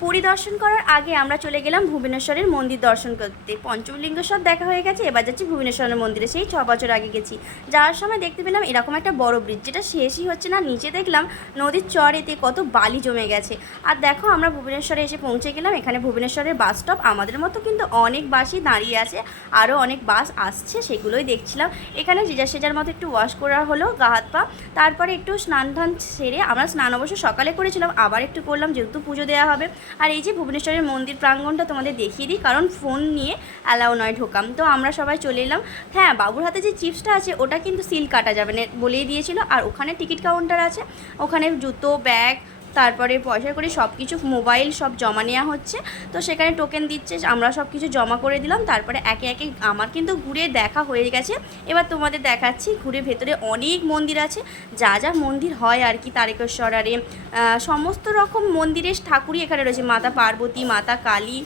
পুরী দর্শন করার আগে আমরা চলে গেলাম ভুবনেশ্বরের মন্দির দর্শন করতে। পঞ্চলিঙ্গ সব দেখা হয়ে গেছে, এবার যাচ্ছি ভুবনেশ্বরের মন্দিরে। সেই 6 বছর আগে গেছি। যাওয়ার সময় দেখতে পেলাম এরকম একটা বড় ব্রিজ, যেটা শেষই হচ্ছে না। নিচে দেখলাম নদীর চরেতে কত বালি জমে গেছে। আর দেখো আমরা ভুবনেশ্বরে এসে পৌঁছে গেলাম। এখানে ভুবনেশ্বরের বাস স্টপ, আমাদের মতো কিন্তু অনেক বাসই দাঁড়িয়ে আছে, আরও অনেক বাস আসছে, সেগুলোই দেখছিলাম। এখানে যেজার সেজার মতো একটু ওয়াশ করা হলো গা হাত পা, তারপরে একটু স্নান ধান সেরে, আমরা স্নান অবশ্য সকালে করেছিলাম, আবার একটু করলাম যেহেতু পুজো দেওয়া হবে। আর এই যে ভুবনেশ্বরের মন্দির প্রাঙ্গণটা তোমাদের দেখিয়ে দিই, কারণ ফোন নিয়ে অ্যালাউ নয় ঢোকাম। তো আমরা সবাই চলে এলাম। হ্যাঁ, বাবুর হাতে যে চিপসটা আছে ওটা কিন্তু সিল কাটা যাবে না বলেই দিয়েছিল। আর ওখানে টিকিট কাউন্টার আছে, ওখানে জুতো, ব্যাগ, তারপরে পয়সা করে সব কিছু, মোবাইল সব জমা নেওয়া হচ্ছে। তো সেখানে টোকেন দিচ্ছে, আমরা সব কিছু জমা করে দিলাম। তারপরে একে একে আমার কিন্তু ঘুরে দেখা হয়ে গেছে। এবার তোমাদের দেখাচ্ছি ঘুরে। ভেতরে অনেক মন্দির আছে, যা যা মন্দির হয় আর কি, তারকেশ্বরে সমস্ত রকম মন্দিরের ঠাকুরই এখানে রয়েছে। মাতা পার্বতী, মাতা কালী,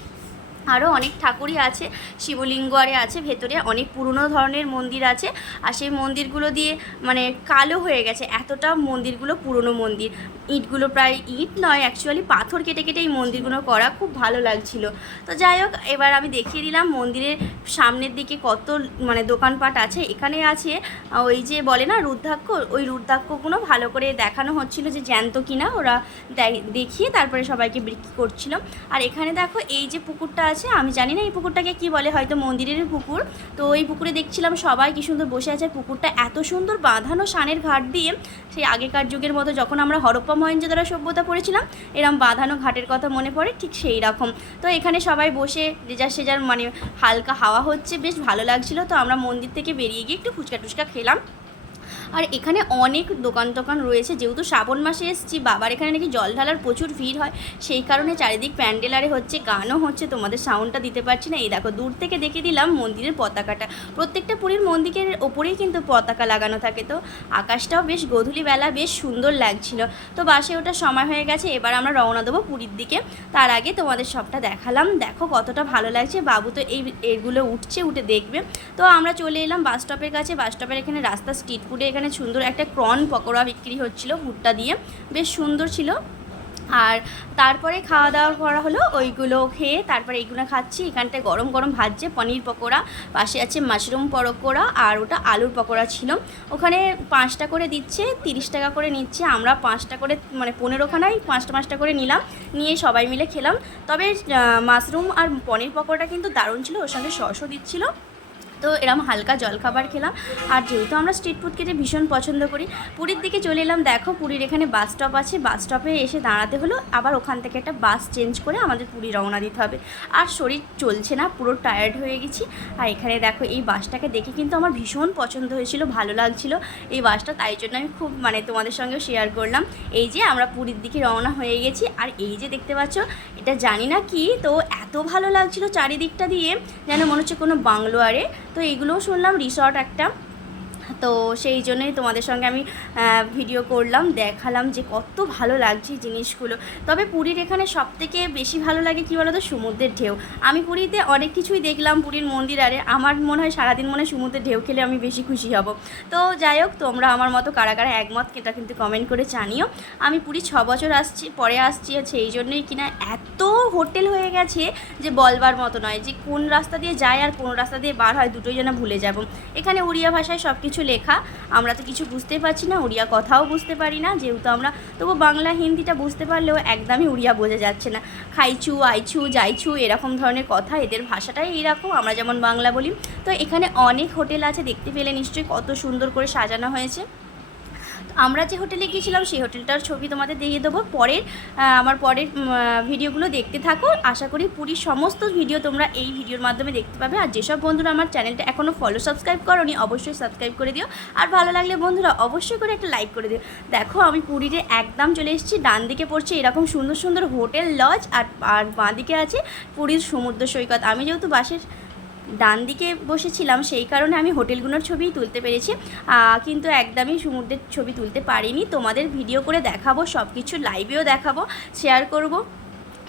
আরও অনেক ঠাকুরই আছে। শিবলিঙ্গ আরে আছে, ভেতরে অনেক পুরনো ধরনের মন্দির আছে। আর সেই মন্দিরগুলো দিয়ে মানে কালো হয়ে গেছে, এতটা মন্দিরগুলো পুরনো মন্দির। ইটগুলো প্রায় ইট নয়, অ্যাকচুয়ালি পাথর কেটে কেটে এই মন্দিরগুলো করা, খুব ভালো লাগছিল। তো যাই হোক, এবার আমি দেখিয়ে দিলাম মন্দিরের সামনের দিকে কত মানে দোকানপাট আছে। এখানে আছে ওই যে বলে না রুদ্রাক্ষ, ওই রুদ্রাক্ষগুলো ভালো করে দেখানো হচ্ছিল যে জ্যান্ত কিনা, ওরা দেখিয়ে তারপরে সবাইকে বিক্রি করছিল। আর এখানে দেখো এই যে পুকুরটা আছে, আমি জানি না এই পুকুরটাকে কি বলে, হয়তো মন্দিরের পুকুর। তো এই পুকুরে দেখছিলাম সবাই কি সুন্দর বসে আছে। পুকুরটা এত সুন্দর বাঁধানো সানের ঘাট দিয়ে, সেই আগেকার যুগের মতো যখন আমরা হরপ্পা মহেঞ্জোদারো সভ্যতা পড়েছিলাম, এরম বাঁধানো ঘাটের কথা মনে পড়ে, ঠিক সেই রকম। তো এখানে সবাই বসে যেজার সেজার মানে হালকা হাওয়া হচ্ছে, বেশ ভালো লাগছিল। তো আমরা মন্দির থেকে বেরিয়ে গিয়ে একটু ফুচকা টুচকা খেলাম। আর এখানে অনেক দোকান রয়েছে, যেহেতু শ্রাবণ মাসে এসেছি, বাবার এখানে নাকি জল ঢালার প্রচুর ভিড় হয়, সেই কারণে চারিদিক প্যান্ডেলারে হচ্ছে, গানও হচ্ছে। তোমাদের সাউন্ডটা দিতে পারছি না। এই দেখো দূর থেকে দেখে দিলাম মন্দিরের পতাকাটা। প্রত্যেকটা পুরীর মন্দিরের ওপরেই কিন্তু পতাকা লাগানো থাকে। তো আকাশটাও বেশ গধূলি বেলা বেশ সুন্দর লাগছিল। তো বাসে ওঠার সময় হয়ে গেছে, এবার আমরা রওনা দেবো পুরীর দিকে। তার আগে তোমাদের সবটা দেখালাম, দেখো কতটা ভালো লাগছে। বাবু তো এগুলো উঠছে, উঠে দেখবে। তো আমরা চলে এলাম বাস স্টপের কাছে। বাস স্টপের এখানে রাস্তা স্ট্রিট ফুডে এখানে সুন্দর একটা প্রন পকোড়া বিক্রি হচ্ছিল ভুট্টা দিয়ে, বেশ সুন্দর ছিল। আর তারপরে খাওয়া দাওয়া করা হলো, ওইগুলো খেয়ে তারপরে এইগুলো খাচ্ছি। এখানটায় গরম গরম ভাজছে পনির পকোড়া, পাশে আছে মাশরুম পকোড়া, আর ওটা আলুর পকোড়া ছিল। ওখানে 5টা করে দিচ্ছে, 30 টাকা করে নিচ্ছে। আমরা 5টা করে মানে 15খানায় 5টা করে নিলাম, নিয়ে সবাই মিলে খেলাম। তবে মাশরুম আর পনির পকোড়াটা কিন্তু দারুণ ছিল, ওর সঙ্গে সসও দিচ্ছিলো। তো এরকম হালকা জলখাবার খেলাম। আর যেহেতু আমরা স্ট্রিট ফুড খেতে ভীষণ পছন্দ করি, পুরীর দিকে চলে এলাম। দেখো পুরীর এখানে বাস স্টপ আছে, বাস স্টপে এসে দাঁড়াতে হলো, আবার ওখান থেকে একটা বাস চেঞ্জ করে আমাদের পুরী রওনা দিতে হবে। আর শরীর চলছে না, পুরো টায়ার্ড হয়ে গেছি। আর এখানে দেখো এই বাসটাকে দেখে কিন্তু আমার ভীষণ পছন্দ হয়েছিল, ভালো লাগছিল এই বাসটা, তাই জন্য আমি খুব মানে তোমাদের সঙ্গেও শেয়ার করলাম। এই যে আমরা পুরীর দিকে রওনা হয়ে গেছি। আর এই যে দেখতে পাচ্ছ, এটা জানি না কি, তো এত ভালো লাগছিল চারিদিকটা দিয়ে, যেন মনে হচ্ছে কোনো বাংলোয়ারে। তো এইগুলোও শুনলাম রিসর্ট একটা, তো সেই জন্যই তোমাদের সঙ্গে আমি ভিডিও করলাম, দেখালাম যে কত ভালো লাগছে জিনিসগুলো। তবে পুরীর এখানে সবথেকে বেশি ভালো লাগে কী বলো তো, সমুদ্রের ঢেউ। আমি পুরীতে অনেক কিছুই দেখলাম, পুরীর মন্দির, আরে আমার মনে হয় সারাদিন মনে হয় সমুদ্রের ঢেউ খেলে আমি বেশি খুশি হব। তো যাই হোক, তোমরা আমার মতো কারা কারা একমত এটা কিন্তু কমেন্ট করে জানিও। আমি পুরী 6 বছর পরে আসছি, সেই জন্যই কিনা এত হোটেল হয়ে গেছে যে বলবার মতো নয়, যে কোন রাস্তা দিয়ে যায় আর কোন রাস্তা দিয়ে বার হয় দুটোই যেন ভুলে যাব। এখানে উড়িয়া ভাষায় সব কিছু লেখা, আমরা তো কিছু বুঝতেই পারছি না, উড়িয়া কথাও বুঝতে পারি না। যেহেতু আমরা তবু বাংলা হিন্দিটা বুঝতে পারলেও একদমই উড়িয়া বোঝা যাচ্ছে না। খাইছু, আইছু, যাইছু এরকম ধরনের কথা, এদের ভাষাটাই এইরকম, আমরা যেমন বাংলা বলি। তো এখানে অনেক হোটেল আছে, দেখতে পেলে নিশ্চয়ই কত সুন্দর করে সাজানো হয়েছে। আমরা যে হোটেলে গিয়েছিলাম সেই হোটেলটার ছবি তোমাদের দিয়ে দেবো আমার পরের ভিডিওগুলো দেখতে থাকো। আশা করি পুরীর সমস্ত ভিডিও তোমরা এই ভিডিওর মাধ্যমে দেখতে পাবে। আর যেসব বন্ধুরা আমার চ্যানেলটা এখনও সাবস্ক্রাইব করোনি, অবশ্যই সাবস্ক্রাইব করে দিও। আর ভালো লাগলে বন্ধুরা অবশ্যই করে একটা লাইক করে দিও। দেখো আমি পুরীতে একদম চলে এসেছি, ডান দিকে পড়ছে এরকম সুন্দর সুন্দর হোটেল লজ, আর বাঁ দিকে আছে পুরীর সমুদ্র সৈকত। আমি যেহেতু বাসের ডান দিকে বসেছিলাম, সেই কারণে আমি হোটেলগুলোর ছবিই তুলতে পেরেছি, কিন্তু একদমই সমুদ্রের ছবি তুলতে পারিনি। তোমাদের ভিডিও করে দেখাবো, সব কিছু লাইভেও দেখাবো, শেয়ার করব।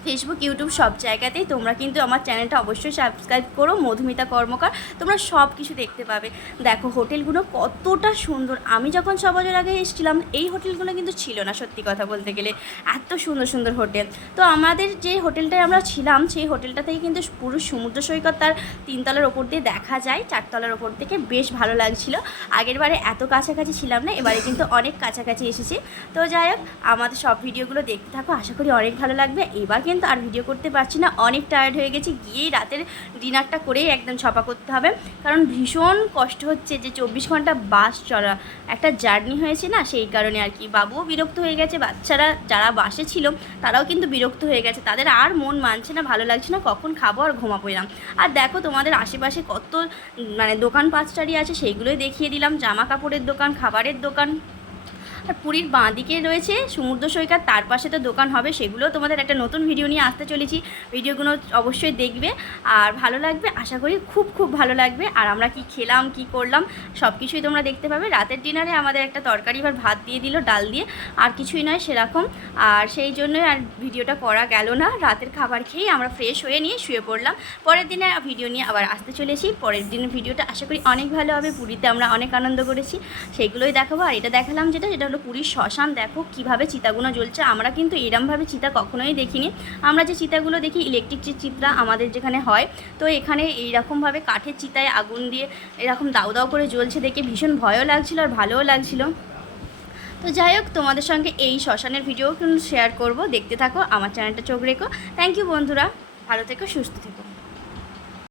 ফেসবুক, ইউটিউব সব জায়গাতেই তোমরা কিন্তু আমার চ্যানেলটা অবশ্যই সাবস্ক্রাইব করো, মধুমিতা কর্মকার। তোমরা সব কিছু দেখতে পাবে। দেখো হোটেলগুলো কতটা সুন্দর। আমি যখন 6 বছর আগে এসেছিলাম এই হোটেলগুলো কিন্তু ছিল না, সত্যি কথা বলতে গেলে এত সুন্দর সুন্দর হোটেল। তো আমাদের যে হোটেলটায় আমরা ছিলাম সেই হোটেলটাতেই কিন্তু পুরো সমুদ্র সৈকত তার 3 তলার ওপর দিয়ে দেখা যায়, 4 তলার ওপর থেকে বেশ ভালো লাগছিল। আগের বারে এত কাছাকাছি ছিলাম না, এবারে কিন্তু অনেক কাছাকাছি এসেছি। তো যাই হোক, আমাদের সব ভিডিওগুলো দেখতে থাকো, আশা করি অনেক ভালো লাগবে। এবার কিন্তু আর ভিডিও করতে পারছি না, অনেক টায়ার্ড হয়ে গেছি। গিয়েই রাতের ডিনারটা করেই একদম ছপা করতে হবে, কারণ ভীষণ কষ্ট হচ্ছে যে 24 ঘন্টা বাস চলা একটা জার্নি হয়েছে না, সেই কারণে আর কি। বাবুও বিরক্ত হয়ে গেছে, বাচ্চারা যারা বাসে ছিল তারাও কিন্তু বিরক্ত হয়ে গেছে, তাদের আর মন মানছে না, ভালো লাগছে না, কখন খাবো আর ঘুমাবো এলাম। আর দেখো তোমাদের আশেপাশে কত মানে দোকান পাঁচটারি আছে, সেইগুলোই দেখিয়ে দিলাম। জামা কাপড়ের দোকান, খাবারের দোকান। আর পুরীর বাঁ দিকে রয়েছে সমুদ্র সৈকত, তার পাশে তো দোকান হবে, সেগুলো তোমাদের একটা নতুন ভিডিও নিয়ে আসতে চলেছি। ভিডিওগুলো অবশ্যই দেখবে আর ভালো লাগবে, আশা করি খুব খুব ভালো লাগবে। আর আমরা কি খেলাম কি করলাম সব কিছুই তোমরা দেখতে পাবে। রাতের ডিনারে আমাদের একটা তরকারি বা ভাত দিয়ে দিল ডাল দিয়ে, আর কিছুই নয় সেরকম। আর সেই জন্যই আর ভিডিওটা করা গেল না। রাতের খাবার খেয়েই আমরা ফ্রেশ হয়ে নিয়ে শুয়ে পড়লাম। পরের দিনে ভিডিও নিয়ে আবার আসতে চলেছি। পরের দিনের ভিডিওটা আশা করি অনেক ভালো হবে। পুরীতে আমরা অনেক আনন্দ করেছি, সেইগুলোই দেখাবো। আর এটা দেখালাম যেটা হলো পুরীর শ্মশান। দেখো কিভাবে চিতাগুলো জ্বলছে, আমরা কিন্তু এরমভাবে চিতা কখনোই দেখিনি। আমরা যে চিতাগুলো দেখি ইলেকট্রিক যে চিতা আমাদের যেখানে হয়, তো এখানে এইরকমভাবে কাঠের চিতায় আগুন দিয়ে এরকম দাউ দাউ করে জ্বলছে দেখে ভীষণ ভয়ও লাগছিল আর ভালোও লাগছিল। তো যাই হোক, তোমাদের সঙ্গে এই শ্মশানের ভিডিও কিন্তু শেয়ার করব, দেখতে থাকো, আমার চ্যানেলটা চোখ রেখো। থ্যাংক ইউ বন্ধুরা, ভালো থেকো, সুস্থ থেকো।